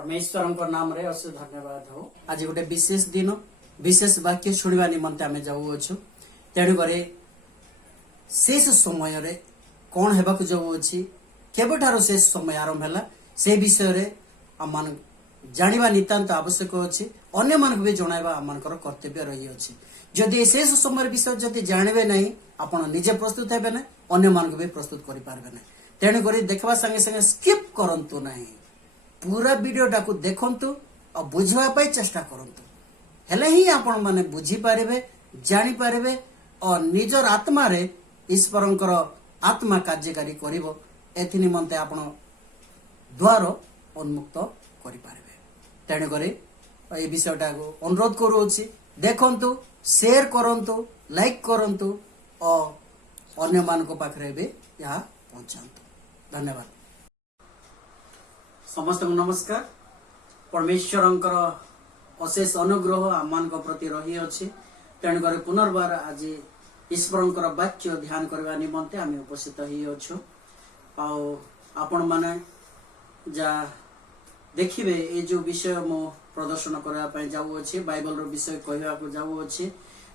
परमेश्वर नाम रे अशेष धन्यवाद हो। आज गोटे विशेष दिन विशेष वाक्य शुणा निमंते आम जाऊँ तेणुक शेष समय रे कौन हेबाक जाऊँगी केबठार शेष समय आरंभ है से विषय आम जाना नितांत आवश्यक अच्छी अन्य मानक भी जनवा आम कर्तव्य रही अच्छी जदि शेष समय विषय जदि जानवे ना आपण निजे प्रस्तुत हेबे ना अन्य मानक भी प्रस्तुत करि पारबे ना तेणुक देखवा संगे संगे स्किप करंतु नहीं पूरा वीडियोटा को देखंतु और बुझवा चेष्टा करंतु हेले ही आपण माने बुझी पारिबे जानी पारिबे और निजर आत्मा रे ईश्वरंकर आत्मा कार्यकारी करिवो एथि निमंते आपण द्वार उन्मुक्त करि पारिबे तेणुक ए विषयटा को अनुरोध करूछि देखंतु शेयर करंतु लाइक करंतु और अन्य मानक पाखरे भी यह पहुंचातु। धन्यवाद। समस्त नमस्कार। परमेश्वरंकर अशेष अनुग्रह आम प्रति रही अच्छी तेणुक पुनर्बार आज ईश्वरंकर वाक्य ध्यान करने निमंते आम उपस्थित होइछु आपण माने जा देखिबे ए जो विषय मो प्रदर्शन करने जाऊँगी बाइबल रो विषय कहवाक जाऊँगी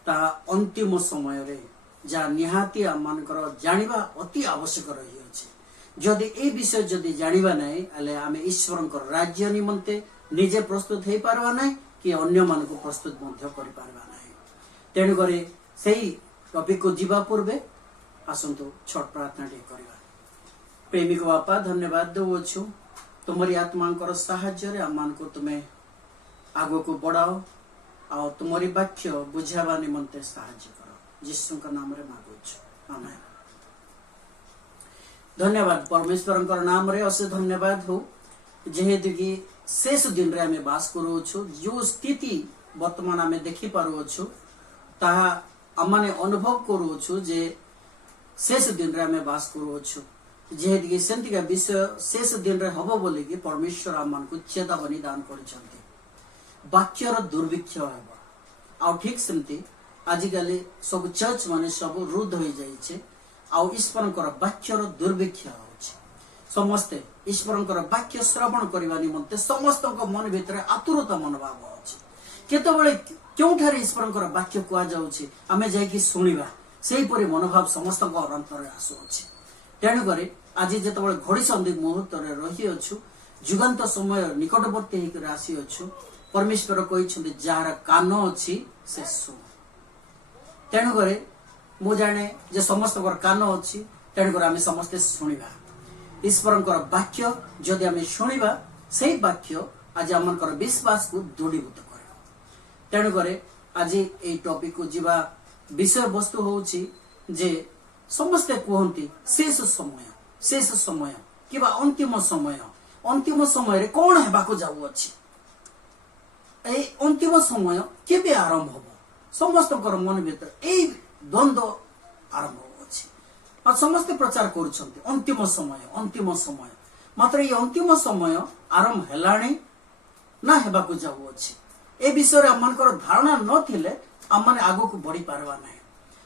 ता अंतिम समय रे जा निहाती आमर जानिबा अति आवश्यक रही अछि जदि ए विषय जदि जानिबा नै अले आमे ईश्वरंकर राज्य निमंते निजे प्रस्तुत हे पारबा नै कि अन्य मानको प्रस्तुत मध्य करि पारबा नै तेणु करे सेही टॉपिक को जीवा पूर्वे आसंतु छोट प्रार्थना टे करबा। प्रेमिक बापा धन्यवाद देउछु तुमरी आत्मांकर सहाय्य रे आमानको तुमे आगो को बढ़ाओ आ तुमरी वाक्य बुझावा निमंते सहाय्य करो यीशु का नाम रे मांगुछु आमेन। धन्यवाद परमेश्वर नाम रे अशेष धन्यवाद हो जेहेतु कि शेष दिन रे आमे बास करूछु जो स्थिति वर्तमान आमे देखि पारुछु ताहा आमाने अनुभव करूछु जे शेष दिन रे आमे बास करूछु जेहेतु कि सेंतिका विषय शेष दिन रे हबो बोली कि परमेश्वर आमान को चेतावनी दान करछन्ते वाक्यर दुर्भिक्ष हेबो आ ठीक सेमती आजिकाली सब चर्च माने सब रुद्ध हो जाइछे आ ईश्वरंकर वाक्यर दुर्भिक्ष होछि समस्ते ईश्वरंकर वाक्य श्रवण करबा निमंते समस्त मन भितर आतुरता मनोभाव अछि केतबेले क्योंठारे ईश्वरंकर वाक्य कुआ जाउछि आमे जाय कि सुनिबा सेही परि मनोभाव समस्त अंतर आसु अछि तेणु करे आज जेतबेले घड़ी संधि मुहूर्त रे रही अछु जुगांत समय निकटवर्ती हेकर आसी अछु परमेश्वर कहिछन्ते जार कान अछि से सुन तेणु करे मु जाने जे समस्त कान अच्छी तेणुक आम समस्ते शुणा ईश्वरंकर वाक्य जदि आम शुणा से वाक्य आज आम विश्वास को दृढ़ीभूत कर तेणुक आज ये टॉपिक को जीवा विषय वस्तु होउछि जे समस्ते कहती शेष समय कि अंतिम समय रे कौन हेबाक जाउअछि ए अंतिम समय केबे आरंभ हो समस्त मन भीतर यही द्वंद्व आरंभ हो समस्ते प्रचार करुछन्ति अंतिम समय मात्र ये अंतिम समय आरंभ हेलाणी ना हेबाक जाउअछि ए विषय आमनकर धारणा नथिले आमने आगो को बढ़ी पारबा नै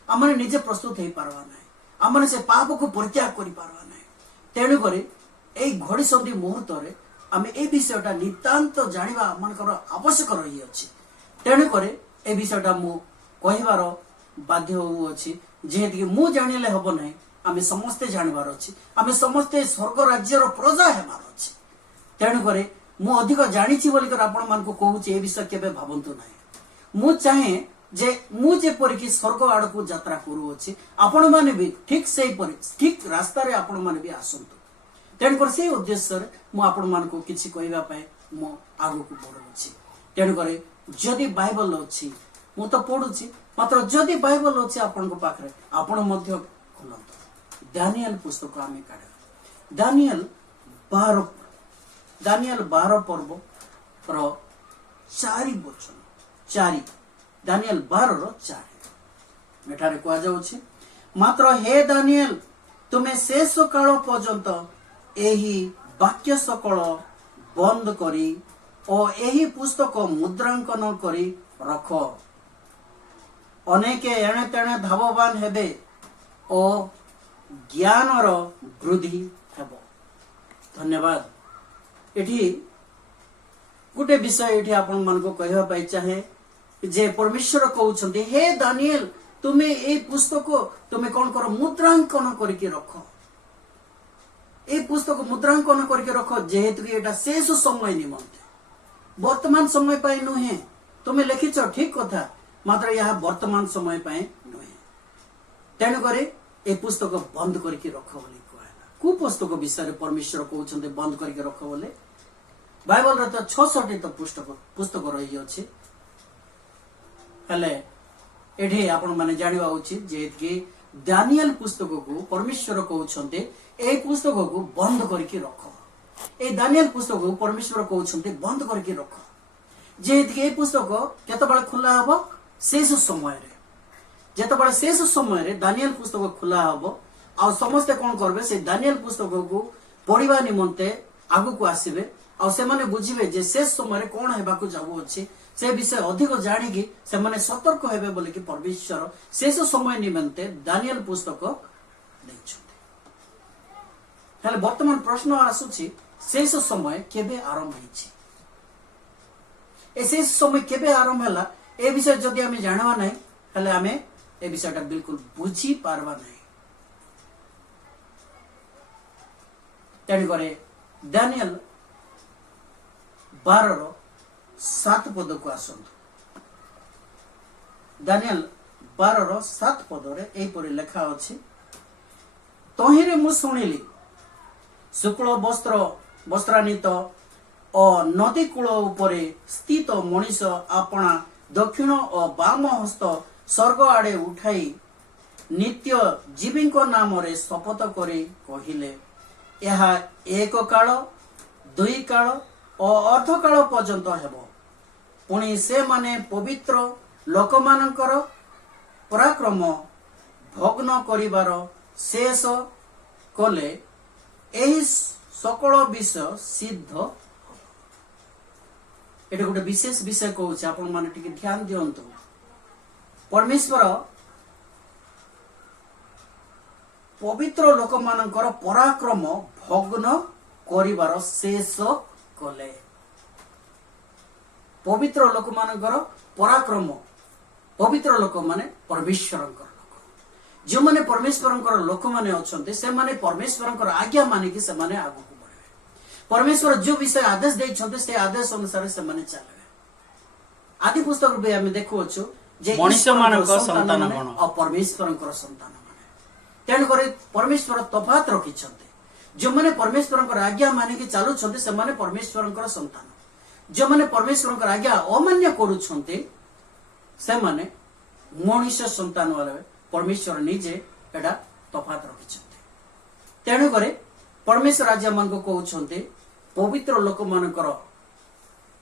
आमने निजे प्रस्तुत हे पारबा नै आमने से पाप को परित्याग करि पारबा नै तेणु करे ए घड़ी संधि मुहूर्त रे आमे ए विषयटा नितांत जानिबा आमनकर आवश्यक रही अछि तेणु करे ए विषयटा मु कहबार बाध्य होउछि जेहेतु कि मु जानिले हबो नै आमे समस्ते जानिबार अछि आमे समस्ते स्वर्ग राज्यर प्रजा हेबार अछि तेणु करे मु अधिक जानिछि बोली कर आपण मान को कहूछि ए विषय केबे भाबंतु नै मु चाहे जे मु जे परि कि स्वर्ग आड़ को यात्रा करू अछि आपण माने भी ठीक सेही परि ठीक रास्ता रे आपण माने भी आसंतु तेणु कर से उद्देश्य रे मु आपण मान को किछि कहबा पय मु आगु को बढ़ुछि तेणु करे जदि बाइबल अछि मु तो पढुछि मात्र जदि बाइबल अछि आपण को पाखरे आपण मध्य खोलंतु दानियल पुस्तक आमे काढे दानियल 12 पर्व रो 4 वचन 4 दानियल 12 रो 4 मेठारे को जाउछि मात्र हे दानियल तुमे शेष काल पर्यंत एही वाक्य सकल बंद करी और एही पुस्तक मुद्रांकन करी रख अनेके एणे तेणे धाववान हेबे और ज्ञान रो वृद्धि हेबो। धन्यवाद। एठी गोटे विषय ये आपण मान को कहवा पाई चाहे जे परमेश्वर कहउछन्ते हे दानिएल तुमे ए पुस्तक तुमे कौन कर मुद्रांकन करके रख ए पुस्तक मुद्रांकन करके रख जेहेतु एटा शेष समय निमंते वर्तमान समय पाई नुहे तुमे लिखिछ ठीक कथा मात्र यह वर्तमान समय पाई नुहे तेणु करे ए पुस्तक बंद करके रख बोली कहला को पुस्तक विषय परमेश्वर कहउछन्ते बंद करके रख बोले बाइबल रे तो 66 तो पुस्तक रही अछि हेले एठी आपण माने जानिबा उचित जे कि दानिएल पुस्तक को परमेश्वर कहउछन्ते ए पुस्तक को बंद करके रख ए दानिएल पुस्तक को परमेश्वर कहउछन्ते बंद करके रख जे कि ए पुस्तक केतबेले खुला हबो शेष समय रे जेतबेले शेष समय रे दानिएल पुस्तक खुला हबो आ समस्त कोन करबे से दानिएल पुस्तक को पढ़िबा निमंते आगु को आसीबे आ से माने बुझिबे जे शेष समय रे कोन हेबाकू जाबो अछि से विषय अधिक जानिकी से माने सतर्क हेबे बोली कि परमेश्वर शेष समय निमंते दानिएल पुस्तक दैछथि हेले वर्तमान प्रश्न आसुछि शेष समय केबे आरंभ होइछि ए शेष समय केबे आरंभ हला ए विषय जदि हमें जानवा नै हेले हमें ए विषयटा बिल्कुल बुझी पारबा नै तेणु करे दानिएल 12:7 पद को आसंतु दानिएल 12:7 पद रे एई परि लेखा अछि तहिरे मु सुनिली शुक्ल वस्त्रान्वित और नदी कूल उपरे स्थित मनीष आपणा दक्षिण और बाम हस्त स्वर्ग आड़े उठाई नित्य जीवी नाम रे शपथ करी कहिले यह एक काल दुई काल और अर्ध काल पर्यंत हेबो पुणी से माने पवित्र लोक मानकर पराक्रम भग्न करिवार शेष कले एही सकल विषय सिद्ध एटा गोटे विशेष विषय कहूँ आपण माने टिके ध्यान दियंतु परमेश्वर पवित्र लोक मानकर पराक्रम भग्न करिवार शेष कले पवित्र लोक मानकर पराक्रम पवित्र लोक माने परमेश्वर लोक जो माने परमेश्वर लोक माने अछंते से माने परमेश्वर आज्ञा माने कि से माने आगु को बढ़े परमेश्वर जो विषय आदेश देछंते से आदेश अनुसार से माने चले आदि पुस्तक में हमें देखो छु जे मनुष्य मानकर संतान गण और परमेश्वर संतान माने तेन करे परमेश्वर तफात रखिछंते जो माने परमेश्वर आज्ञा माने कि चालू छंते से माने परमेश्वर संतान जो माने परमेश्वर आज्ञा अमान्य करूछंते से माने मनुष्य संतान वाले परमेश्वर निजे एटा तफात रखिछंते तेणु करे परमेश्वर आज्ञा मान को कहउछंते पवित्र लोक मानकर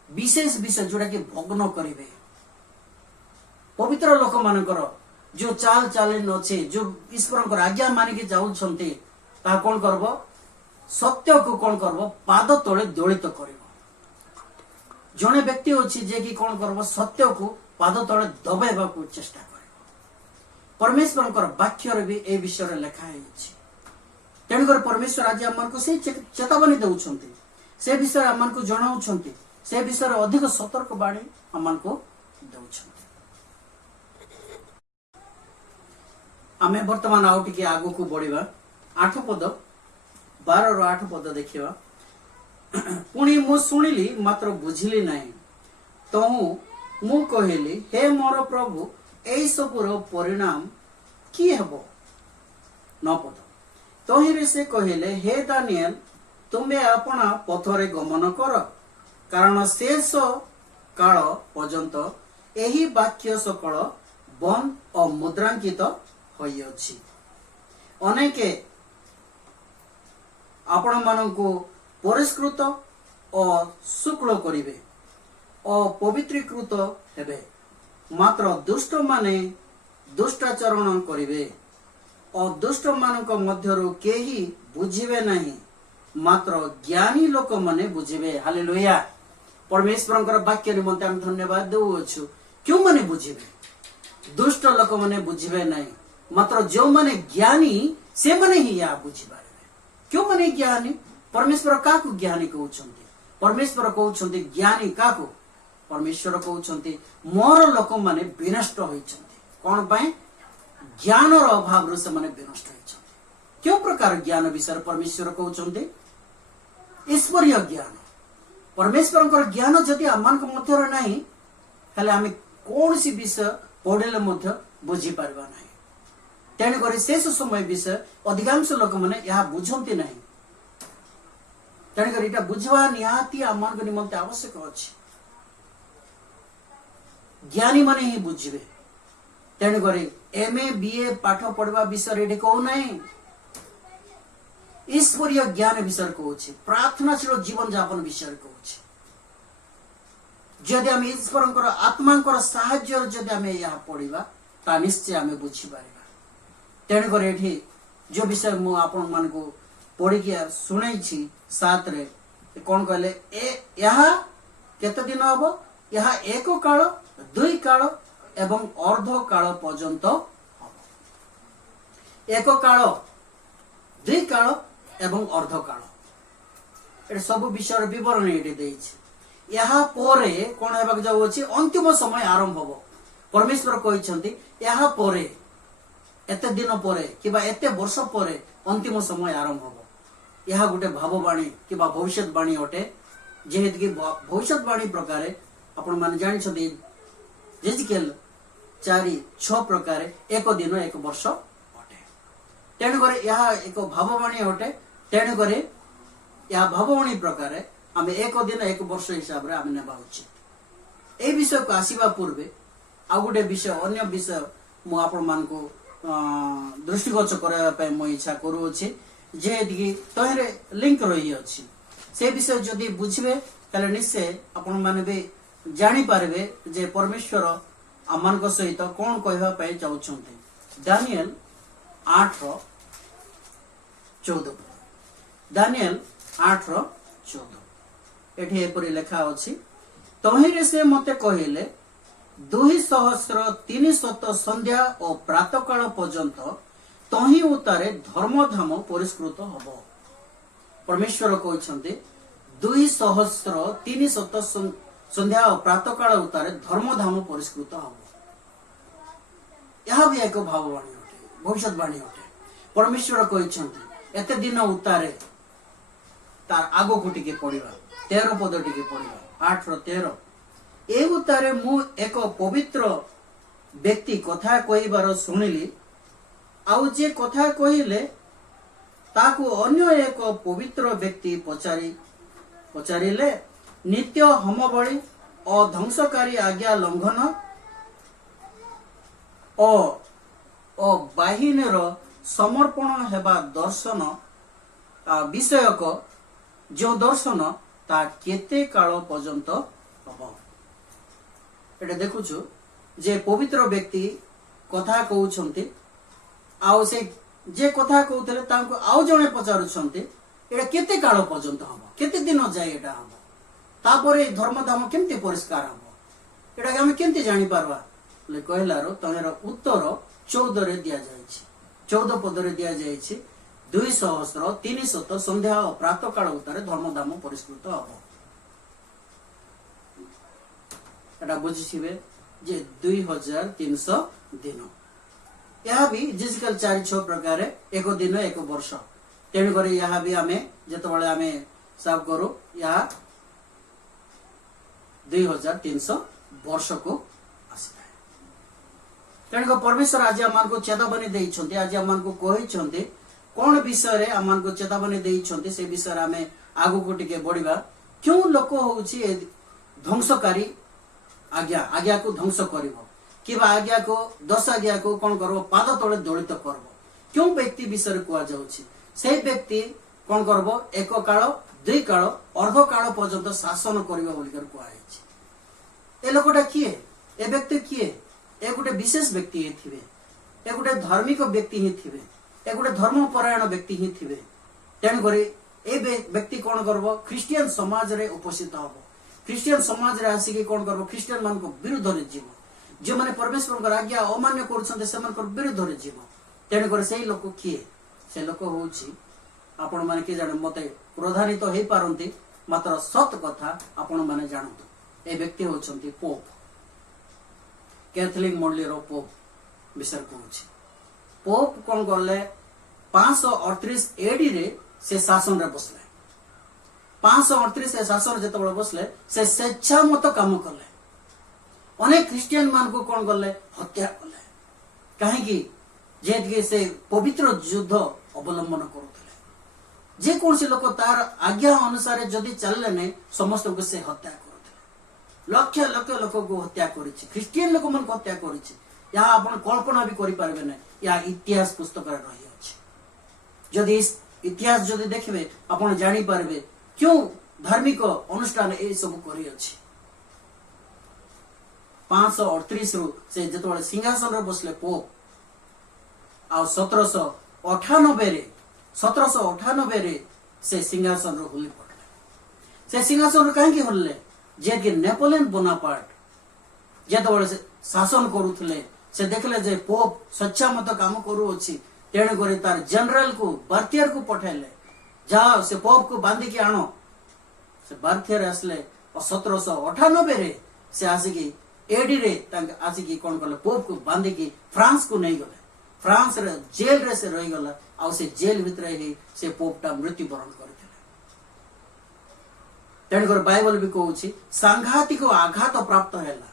विशेष विषय जोड़ा कि भग्न करिवे पवित्र लोक मानकर जो चाल चालन अच्छे जो ईश्वर आज्ञा मानिक जाऊछंते ता कोन करबो सत्य को कोन करबो पाद तले दलित करबो जने व्यक्ति अछि जे कि कोन करबो सत्य को पाद तले दबाइबा को चेष्टा करबो परमेश्वर वाक्य रे भी ए विषय रे लिखा है तेणुकर परमेश्वर आज आम को से चेतावनी दउछंती से विषय आम को जनाउछंती से विषय अधिक सतर्क बाणी आम को दउछंती आमे वर्तमान आउ टिके आगु को बढ़िबा 8 पद 12 रो 8 पद देखिबा पुणी मु सुनिली मात्र बुझिली नाही तहु मु कहिली हे मोर प्रभु एई सबुर परिणाम की हेबो 9 पद तहिरे से कहिले हे दानिएल तुमे अपना पथरे गमन कर कारण शेष काल पर्यंत एही वाक्य सकल बंद और मुद्रांकित होई अछि अनेके आपण माननको परिष्कृत और शुक्ल करिवे और पवित्रीकृत हेबे मात्र दुष्ट माने दुष्टाचरण करिवे और दुष्ट मानक मध्यरु केही बुझिबे नहीं मात्र ज्ञानी लोक माने बुझिबे हालेलुया परमेश्वरंकर वाक्य निमंते हम धन्यवाद देउछु क्यों माने बुझिबे दुष्ट लोक माने बुझिबे नहीं मात्र जो माने ज्ञानी से माने ही या बुझिबारे क्यों माने ज्ञानी परमेश्वर काकु ज्ञानी कहउछंती परमेश्वर कहउछन्ति ज्ञानी काको परमेश्वर कहउछन्ति मोर लोक माने विनष्ट होइछन्ति कोन पय ज्ञान रो अभाव से माने विनष्ट होइछन्ति क्यों प्रकार ज्ञान विषय परमेश्वर कहउछन्ति ईश्वरीय ज्ञान परमेश्वर ज्ञान जदि आमान मध्य नहीं हेले आम कौन सी विषय पढ़ले बुझी पारबा नहीं तेणुक शेष समय विषय अधिकांश लोक मैंने यह बुझती नहीं तेणुक यहाँ बुझवा निहाती आम निमंते आवश्यक अच्छे ज्ञानी माने ही बुझे तेणुक एमए बीए पाठ पढ़वा विषय ये कहूना ईश्वरीय ज्ञान विषय कहूँ प्रार्थनाशील जीवन जापन विषय कहूँ जदि आम ईश्वर आत्मा साहाय्य जदि आम यहाँ पढ़ा ता निश्चय आम बुझीपार तेणुक ये जो विषय मुझे आपण मान को पढ़ी शुणी 7 रे कौन कहले यहाँ केते दिन हम यहाँ 1 काल 2 काल एवं अर्ध काल पर्यंत हम 1 काल 2 काल एवं अर्ध काल ये सब विषय विवरण ये यहाँ परे कौन होगा जाऊँगी अंतिम समय आरंभ हम परमेश्वर कहते यहाँ परे एते दिन परे किबा एते वर्ष परे अंतिम समय आरंभ हम यह गोटे भाववाणी कि भविष्यवाणी अटे जेहेतु कि भविष्यवाणी प्रकार आपण माने जानि जेजिकेल 4-6 प्रकार 1 दिन 1 वर्ष अटे तेणुक यह एक भाववाणी अटे तेणुक यह भाववाणी प्रकार आम 1 दिन 1 वर्ष हिसाब से आम नेबा उचित ए विषय को आसवा पूर्वे आ गोटे विषय अन्य विषय मु आपण मान को दृष्टिगोचर करने मो इच्छा करुच्छे जेहेतु कि तहरे लिंक रही अच्छी से विषय जदि बुझे ताले निश्चय आपण माने भी जानी पारबे जे परमेश्वर आमान सहित कौन कहवाई चाहते दानियल 8:14 दानियल 8:14 एठी एपरि लेखा अछि तहिरे से मते कहिले 2300 संध्या और प्रातः काल पर्यंत तही उतारे धर्मधाम परिष्कृत हब परमेश्वर कहते 2300 संध्या और प्रातः काल उतारे धर्मधाम परिष्कृत हब यह भी एक भाववाणी अटे भविष्यवाणी अटे परमेश्वर कहते एते दिन उतारे तार आगो को टिके पढ़िबा 13 पद टिके पढ़िबा 8:13 ए उतारे मु एक पवित्र व्यक्ति कथा कहिबार सुनिली आउ जे कथा कहिले ताकू अन्य एक पवित्र व्यक्ति पचारिले नित्य होम बलि और ध्वंसकारी आज्ञा लंघन और बाहिनीर समर्पण हेबा दर्शन विषयक जो दर्शन ता केते काल पर्यंत हब एटा देखुछु जे पवित्र व्यक्ति कथा कहउछन्ति आउ से जे कथा कहउतले तांको आउ जणे पचारुछन्ति एटा केते काल पर्यंत हब केते दिन जाय एटा हब तापरे धर्मधाम केमते परिष्कार हब एटा हम केमते जानि पारबा ले कहलारो तहेर उत्तर 14 रे दिया जायछि 14 पद रे दिया जायछि 2300 संध्या और प्रातः काल उतारे धर्मधाम परिष्कृत हब एटा बुझिथिबे जे 2300 दिन यह भी जिसकल 4-6 प्रकार 1 दिन 1 वर्ष तेणुक यह भी आम जो आम सब करूँ यह 2300 वर्ष को आसी तेणुक परमेश्वर आज आम को चेतावनी देइछन्ति आज आम को कही कौन विषय आम को चेतावनी देइछन्ति से विषय आम आगु को टिके बढ़िबा क्यों लोक होउछि ध्वंसकारी आज्ञा को ध्वंस करिवो किबा आज्ञा को 10 आज्ञा को कौन करबो पाद तले दलित करबो क्यों व्यक्ति विषय कुआ जाउछि से व्यक्ति कौन करबो 1 काल 2 काल अर्ध काल पर्यंत शासन करिवो बोलिकर कुआ आइछि ए लोकटा किए ए व्यक्ति किए ए गुटे विशेष व्यक्ति ही थिबे ए गुटे धार्मिक व्यक्ति ही थिबे ए गुटे धर्मपरायण व्यक्ति ही थिबे तेन करी ए व्यक्ति कौन करबो ख्रिस्टियन समाज रे उपस्थित हबो ख्रिस्टियन समाज रे आसी के कौन करबो ख्रिस्टियन मान को विरुद्ध रे जीव जो माने परमेश्वर आज्ञा अमान्य कर विरुद्ध रे जीव तेणुक से लोक किए से लोक हूँ आपण मैंने किए जाने मत क्रोधान्वित हो पारती मात्र सत कथा आपण माने जानतु ए व्यक्ति होचंती पोप कैथोलिक मंडलीर पोप विषय कहूँ पोप कौन गले 538 एडी रे से शासन रे बसले 538 से शासन जेतबेले बसले से स्वेच्छा मत काम कले अनेक क्रिश्चियन मान को कौन गले हत्या कले कहीं जेतके से पवित्र युद्ध अवलंबन करुले जे कौन से लोक तार आज्ञा अनुसार जदि चलले नहीं समस्त को से हत्या करुले लक्ष लक्ष लोक को हत्या करिछि क्रिश्चियन लोक मन को हत्या करिछि या आपण कल्पना भी करि पारबे नै या इतिहास पुस्तक रे रही अछि जदि इतिहास जदि देखबे आपण जानि पारबे क्यों धार्मिक अनुष्ठान ए सब करि अछि 538 रु से जतबे सिंहासन रे बसले पोप आ 1798 रे से सिंहासन रो हुली पड़ले से सिंहासन रो काहे कि होले जे कि नेपोलियन बोनापार्ट जेतबे से शासन करूथले से देखले जे पोप सच्चा मत काम करू अछि तेणे करे तार जनरल को बार्थियर को पठाइले जाओ से पोप को बांधी के आनो से बार्थियर आसले और 1798 रे से आसिकी एडी रे तंग आसिकी कोन कले पोप को बांधी के फ्रांस को नहीं गले फ्रांस रे जेल रे से रही गला आ से जेल भीतर ही से पोपटा मृत्यु वरण करथिले तेणे करे बाइबल भी कहूछि सांघातिक आघात प्राप्त हैला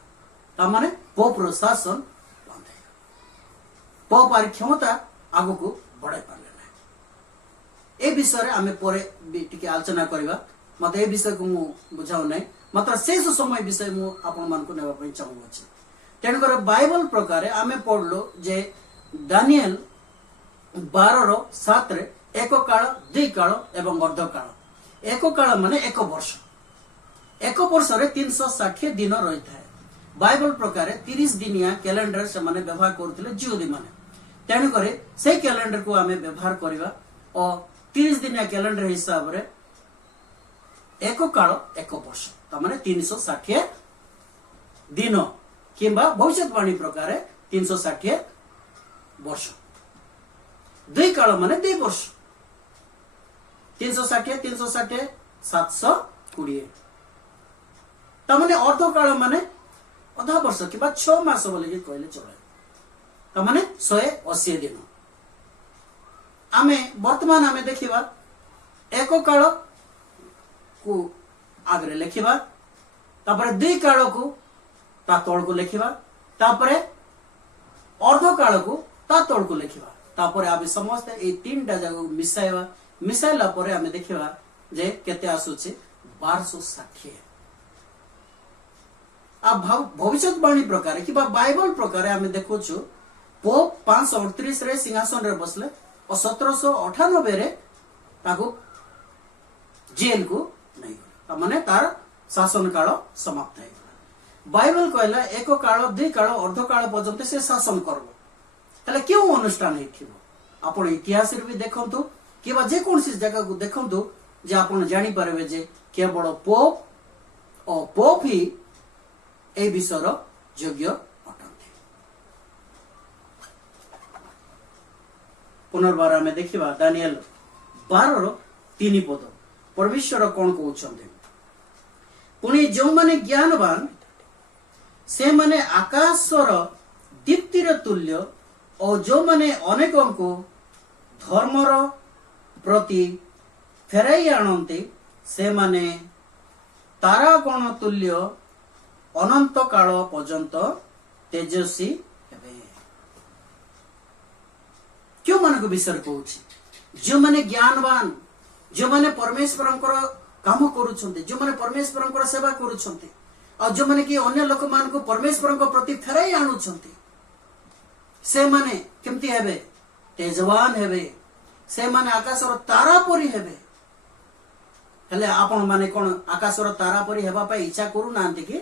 ता माने पोप रो शासन पोप आर क्षमता आगु को बढ़ाई पारले ना ए विषय रे आमे परे टिके आलोचना करबा मते ए विषय को मु बुझाउ नै मात्र शेष समय विषय मु आपन मान को नेबा पई चाहू अछि तेन करे बाइबल प्रकार आमे पढलो जे दानिएल 12 रो 7 रे एक काल दुई काल एवं अर्ध काल एक काल माने एक वर्ष रे 360 दिन रही थाए बाइबल प्रकार 30 दिनिया कैलेंडर से माने व्यवहार करथिले जियोदी माने तेणु करे से कैलेंडर को आमे व्यवहार करबा और 30 दिनिया कैलेंडर हिसाब रे एक काल एक वर्ष त माने 360 दिन किंबा भविष्यवाणी प्रकार 360 वर्ष दुई काल माने 2 वर्ष 360 720 त माने अर्ध काल माने अधा वर्ष कि 6 मास बोले कहले चले तमाने 180 दिन आमे वर्तमान आमे देखिबा एक काल को आगरे लेखिबा तापरे दुई काल को ता तोड़ को लेखिबा तापरे अर्ध काल को ता तोड़ को लेखिबा तापरे आबे समस्त ए तीनटा जगह मिसाइला परे आमे देखिबा जे केते आसुचे 1260 आ भविष्यवाणी प्रकार कि बाइबल प्रकार आमे देखुछु पोप 538 रे सिंहासन रे बसले और 1798 रे ताको जेल को नहीं गले माने तार शासन काल समाप्त है बाइबल कहला एक काल दुई काल अर्ध काल पर्यंत से शासन करबो तले क्यों अनुष्ठान हेथिबो आपण इतिहास रे भी देखंतु किबा जे कोनसी जगह को देखंतु जे आपण जानि परबे जे केवल पोप और पोप ही ए विषयर योग्य अटंती पुनर्बार आमे देखिबा दानिएल 12 रो 3 पद परमेश्वर कोन कहउछन्ते पुनी जो माने ज्ञानवान से माने आकाशर दीप्तिर तुल्य और जो माने अनेकों को धर्मर प्रति फेराई आणते से माने तारा गण तुल्य अनंत काल पर्यंत तेजस्वी हेबे क्यों मन को विषय कहूछि जो माने ज्ञानवान जो माने परमेश्वरंकर काम करूछन्ते जो माने परमेश्वरंकर सेवा करूछन्ते और जो माने कि अन्य लोक मान को परमेश्वरंकर प्रति फेराई आणुछन्ते से माने केमती हेबे तेजवान हेबे से माने आकाशर तारा परी हेबे हेले आपण माने कोन आकाशर तारा परी हेबा पई इच्छा करू नांती कि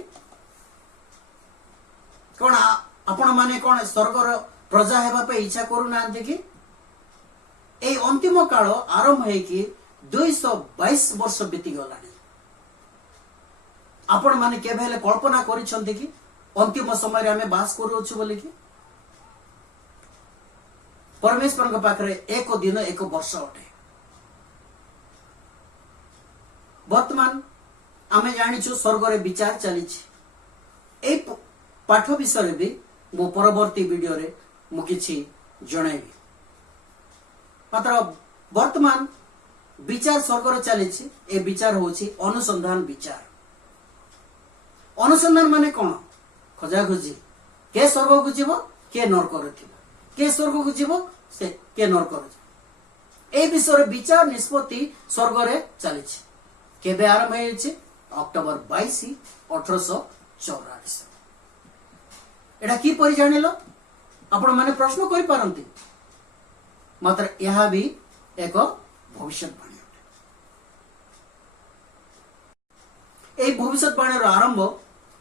कोन आपण माने कोन स्वर्गर प्रजा हेबा पई इच्छा करू नांती कि ए अंतिम काल आरंभ है कि 222 वर्ष बीती गलानी आपण माने केबे हेले कल्पना करिसंती कि अंतिम समय रे हमें बास करू छु बोली कि परमेश्वर के पाखरे एक दिन एक वर्ष अटे वर्तमान आमे जानिछु स्वर्ग रे विचार चली ए पाठ विषय भी मो परवर्ती वीडियो रे मु किछि जणाइबी मात्र वर्तमान विचार स्वर्ग रे चली ए विचार होछि अनुसंधान विचार अनुसंधान माने कोन खोजा खोजी के स्वर्ग को जीव के नरक रे थिबो के स्वर्ग को जीव से के नरक रे ए विषय रे विचार निष्पत्ति स्वर्ग रे चली केबे आरंभ होइछि अक्टोबर 22 1844 एटा की परि जानिलो आपण माने प्रश्न करि पारंती मात्र यह भी एक भविष्यवाणी अटे ए भविष्यवाणी आरंभ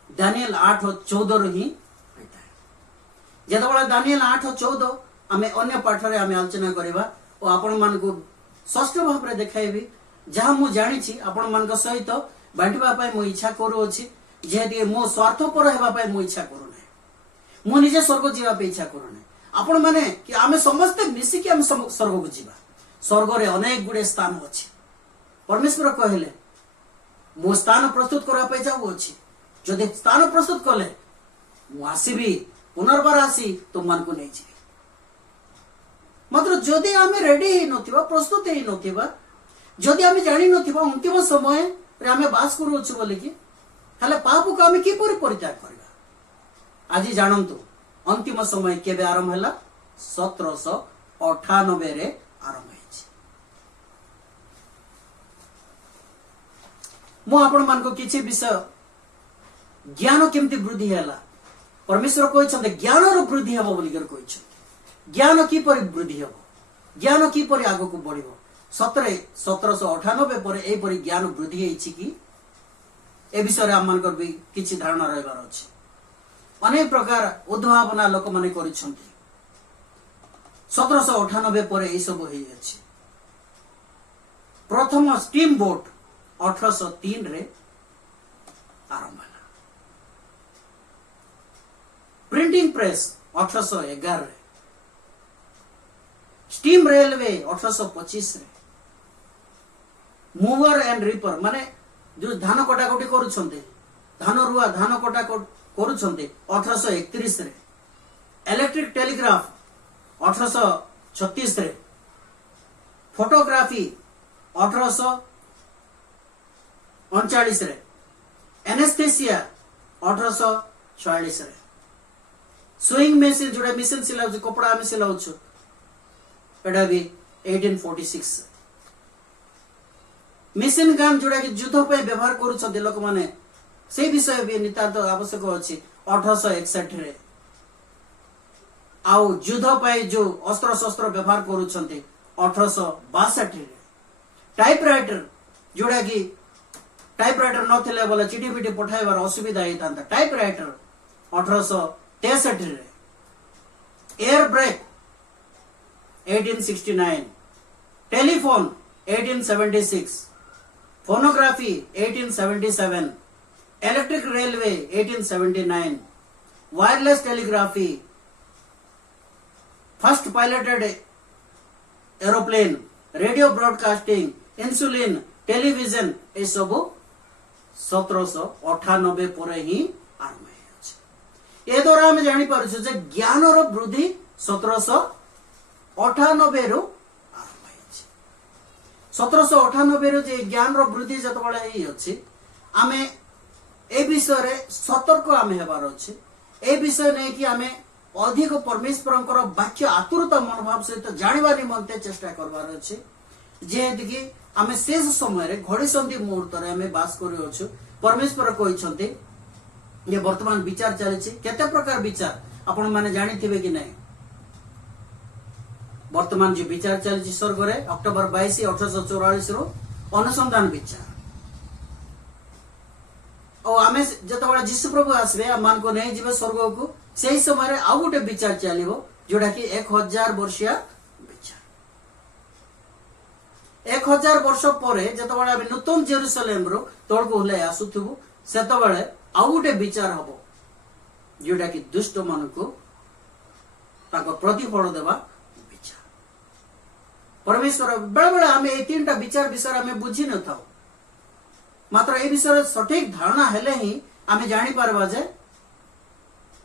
दानिएल 8:14 ही होता है जेतबेला दानिएल 8:14 आमे अन्य पाठ रे आमे आलोचना करबा ओ आपण मान को स्पष्ट भाव रे देखाइबी जहां मु जानि छी आपण मान को सहित बांटिबा पाए मु इच्छा करू अछि जेहेतु मो स्वार्थपर हेबा पाए मु इच्छा करू नै मु निजे स्वर्ग जीवा पे इच्छा करू नै आपण माने कि आमे समस्त मिसी कि हम स्वर्ग को जीवा स्वर्ग रे अनेक गुडे स्थान अछि परमेश्वर कहले मो स्थान प्रस्तुत करा पे जाऊ अछि जदि स्थान प्रस्तुत कले मु आसीबी पुनर्बार आसी तुम मान को नै छी मात्र जदि आमे रेडी हे नथिबा प्रस्तुत हे नथिबा जदि आमे जानि नथिबा अंतिम समय रे आमे बास करू अछि बोले कि हले पाप को आमे कि परित्याग करबा आज जानंतु अंतिम समय केबे आरंभ हला 1798 रे आरंभ होइछि मु आपण मान को किछि विषय ज्ञान केमति वृद्धि हला परमेश्वर कोइ छते ज्ञान रो वृद्धि हबो बोली कर कोइ छ ज्ञान की परि वृद्धि हबो ज्ञान की परि आगो को बढ़िबो 1798 पर ए परि ज्ञान वृद्धि हेछि कि ए विषय रे आमान कर भी किछि धारणा रहबार अछि अनेक प्रकार उद्भावना लोक माने करिसंती 1798 पर ए सब होई अछि प्रथम स्टीम बोट 1803 रे आरंभ हला प्रिंटिंग प्रेस 1811 रे स्टीम रेलवे 1825 रे मूवर एंड रीपर माने जो धान कटाकटी करूछंते धान रुआ धान कटा करूछंते 1831 रे इलेक्ट्रिक टेलीग्राफ 1836 रे फोटोग्राफी 1839 रे एनेस्थेसिया 1846 रे सुइंग मशीन जोड़ा मशीन सिलाउ कपड़ा में सिलाउ एटा भी 1846 मशीन गन जोड़ा कि युद्ध पे व्यवहार करू लोक माने से विषय भी नितांत आवश्यक अछि 1861 रे आउ युद्ध पे जो अस्त्र शस्त्र व्यवहार करू 1862 रे टाइपराइटर जोड़ा कि टाइपराइटर नथिले बोले चिठी पिठी पठाइबार असुविधा हेतांता टाइपराइटर 1863 रे air brake 1869 telephone 1876 phonography 1877 electric railway 1879 wireless telegraphy first piloted aeroplane radio broadcasting insulin television ए सब 1798 पर ही आरंभ होइछ ए द्वारा हम जानि पारछु जे ज्ञान रो वृद्धि 1798 रो 1798 रो जे ज्ञान रो वृद्धि जतबळे ही अछि आमे ए विषय रे सतर्क आमे हेबार अछि ए विषय नै कि आमे अधिक परमेश्वरंकर वाक्य आतुरता मनोभाव सहित जानिबा निमंते चेष्टा करबार अछि जेहेतु कि आमे शेष समय रे घड़ी संधि मुहूर्त रे आमे बास करि अछि परमेश्वर कहि छथि ये वर्तमान विचार चले छी केते प्रकार विचार आपण माने जानि थिबे कि नै वर्तमान जो विचार चली स्वर्ग रे अक्टोबर 22 1844 रो अनुसंधान विचार और आमे जतबेला जीसु प्रभु आसबे मान को नहीं जीवे स्वर्ग को सही समय रे आ गोटे विचार चलिबो जोडा कि 1000 वर्षिया विचार 1000 वर्ष परे जतबेला नूतन जेरूसलेम रो तोड़ को हले आसुथबो सेतबेले आ गोटे विचार हबो जोडा कि दुष्ट मन को ताको प्रतिफल देबा परमेश्वर बेले बेले आमे ए तीनटा विचार विषय आमे बुझी न थाओ मात्र ए विषय सठिक धारणा हेले ही आमे जानी पारबा जे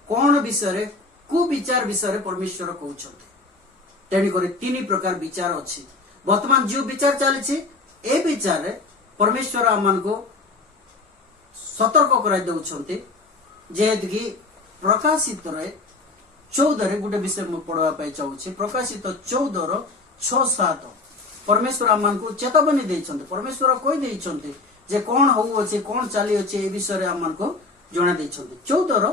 कौन विषय कु विचार विषय परमेश्वर कहउछन्ते। तेणी करे तीन प्रकार विचार अछि। वर्तमान जो विचार चली ए विचार रे परमेश्वर आमन को सतर्क कराई दउछन्ते। जेहेतु कि प्रकाशित रे 14 रे गोटे विषय मु पढ़वा पाई चाहूछि। प्रकाशित 14 रो 6-7 परमेश्वर आमन को चेतावनी देइछन्ते। परमेश्वर कहि देइछन्ते जे कोन होउ अछि कोन चाली अछि ए विषय रे आमन को जणा देइछन्ते। 14 रो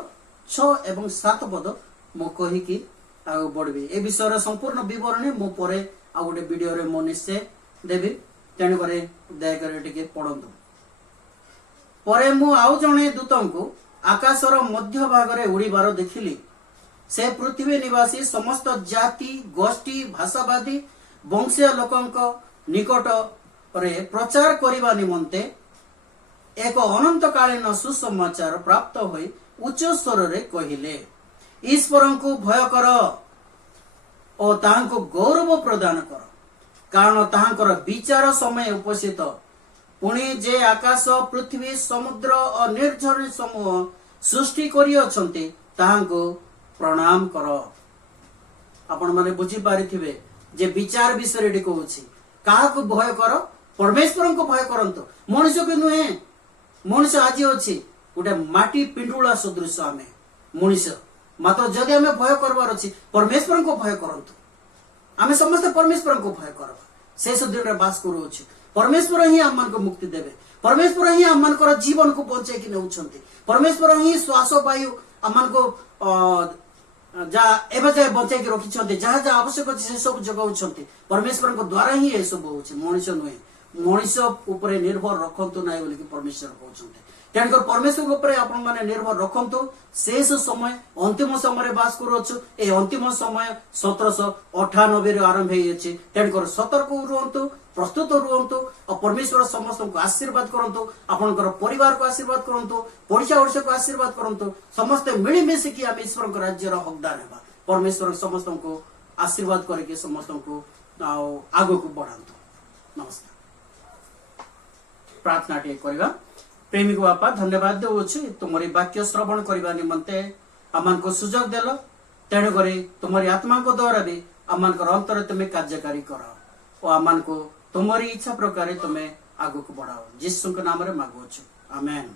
6 एवं 7 पद मु कहि कि आगु बढ़बी। ए विषय रे संपूर्ण विवरणी मु परे आ गोटे वीडियो रे मु निश्चय देबी। तेणु करे दया करे टिके पढंतु। परे मु आउ जणे दूतंको आकाशर मध्य भाग रे उड़ीबार देखिली। से पृथ्वी निवासी समस्त जाति गोष्ठी भाषावादी वंशीय लोकंक निकट रे प्रचार करिबा निमंते एक अनंतकालीन सुसमाचार प्राप्त होई उच्च स्वर रे कहिले, ईश्वरंको भय कर और ताहांको गौरव प्रदान कर, कारण ताहांकर विचार समय उपस्थित। पुणी जे आकाश पृथ्वी समुद्र और निर्झर समूह सृष्टि करि अछन्ते ताहांको प्रणाम कर। आपण माने बुझी पारिथिबे जे विचार विषय रे कहउछि काहाको भय कर, परमेश्वर को भय करंतो, मनुष्य के नुहे। मनुष्य आज अछि गोटे माटी पिंडुला सदृश आमे मनुष्य, मात्र जदि आमे भय करबार अछि परमेश्वर को भय करंतो। आमे समस्त परमेश्वर को भय करबा। शेष दिन रे बास करू अछि। परमेश्वर ही आमन को मुक्ति देबे। परमेश्वर ही आमन को जीवन को बचाई कि नउछन्ते। परमेश्वर ही श्वास वायु आमन को जा एबे जाय बचाई कि रखिछन्ते। जहा जहा आवश्यक अछि से सब जगाउछन्ते। परमेश्वर को द्वारा ही ए सब होछि, मनुष्य नुहे। मनुष्य ऊपर निर्भर रखंतु नै बोली कि परमेश्वर कहउछन्ते। तेणुकर परमेश्वर ऊपर आपण माने निर्भर रखंतु। शेष समय अंतिम समय रे बास करू छु। ए अंतिम समय 1798 रे आरंभ हेइ अछि। तेणुकर सतर्क रुहंतु, प्रस्तुत रुहंतु और परमेश्वर समस्त को आशीर्वाद करंतु। आपनकर परिवार को आशीर्वाद करंतु, पड़ोसी ओरसे को आशीर्वाद करंतु। समस्त मिली मिसी कि हम ईश्वर को राज्य रो हकदार हेबा। परमेश्वर समस्त को आशीर्वाद करके समस्त को आगो को बढ़ांतु। नमस्कार। प्रार्थना टे करबा। प्रेमी को बापा धन्यवाद देउछु तुमरी वाक्य श्रवण करबा निमंते अमन को सुजोग देलो। तेणु करे तुमरी आत्मा को द्वारा भी अमन को अंतर तुमे कार्यकारी करो और अमन को तुमरी इच्छा प्रकार तुमे आगो को बढ़ाओ। यीशु के नाम रे मांगुछु, आमेन।